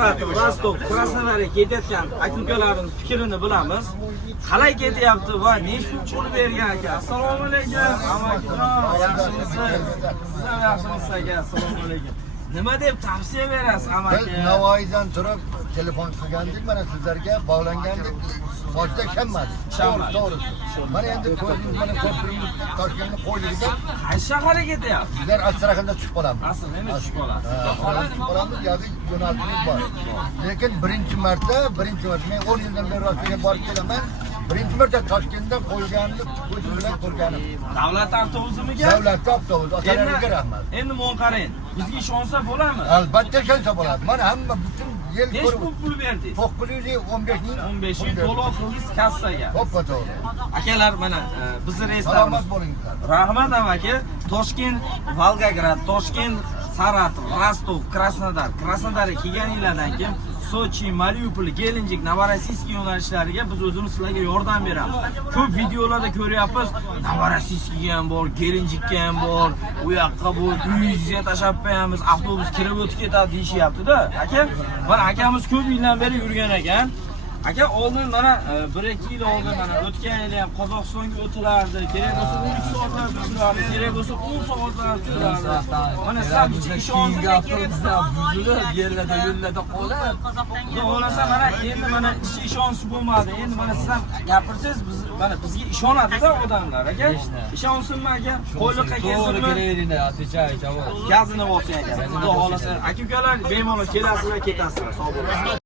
Saratov, Rostov, Krasnodarga ketayotgan aka-ukalarning fikrini bilamiz. Qalay ketyapti va nechta pul bergan aka? Assalomu alaykum. Amakijon, yaxshimisiz? Siz ham yaxshimisiz aka? Assalomu alaykum. Nima deb tavsiya berasiz amaki? Biz Navoiydan turib telefon qilgandik, mana sizlarga bog'langandik. Boshda ishonmadik. To'g'ri. Mana endi ko'zingiz mana ko'primiz Toshkentni qo'yildi. Qaysi shaharga ketyapsiz? Sizlar Astraxanda tushib qolamiz. Aslida tushib qolasiz. Tushib qolamiz, yoki yo'nalishimiz bor. Lekin birinchi marta men 10 yildan beri Rossiyaga borib kelaman. Birinchi marta Toshkentda qo'yganni ko'zim bilan ko'rganim. Davlat avtobusimiga? Davlat avtobusi. Otalarga rahmat. Endi mon qarang. Bizga ishonsa bo'ladimi? Albatta ishonsa bo'ladi. Mana hamma butun yil Necha pul berdingiz? 915 ming. 15 ming to'lov qildingiz kassaga. To'g'ri. Akalar mana bizni Salomat reyslarimiz. bo'linglar. Rahmat amaki. Toshkent, Volgograd, Toshkent, Saratov, Rostov, Krasnodarga kelganinglardan keyin Sochi, Mariupol, Gelenjik, Novorossiysk yo'nalishlariga biz o'zimiz sizlarga yordam beramiz. Ko'p videolarda ko'ryapmiz, Novorossiyskga ham bor, Gelenjikka ham bor, u yoqqa bu uyingizga tashab qo'yamiz, avtobus kirib o'tib ketadi deyishyapti-da. Aka, mana akamiz ko'p yildan beri yurgan ekan. Aka, oldin mana 1-2 yil oldin mana o'tgan yili ham Qozog'istonga o'tilardi. Kerak bo'lsa 12 soatlar turardi, kerak bo'lsa 10 soatlar turardi. Mana sizga ishondim avtobuslar buzilib, yerlarda yo'llarda qolib. Xudo xolasa mana endi mana ishga ishonch bo'lmadi. Endi mana siz ham gapirsangiz, biz mana bizga ishonadi-da odamlar, aka. Ishonsinmi aka? Qo'yliqqa kelsinmi? Gazini olsin aka. Xudo xolasa aka-ukalar bemalol kelasizlar, ketasizlar. Sog' bo'ling.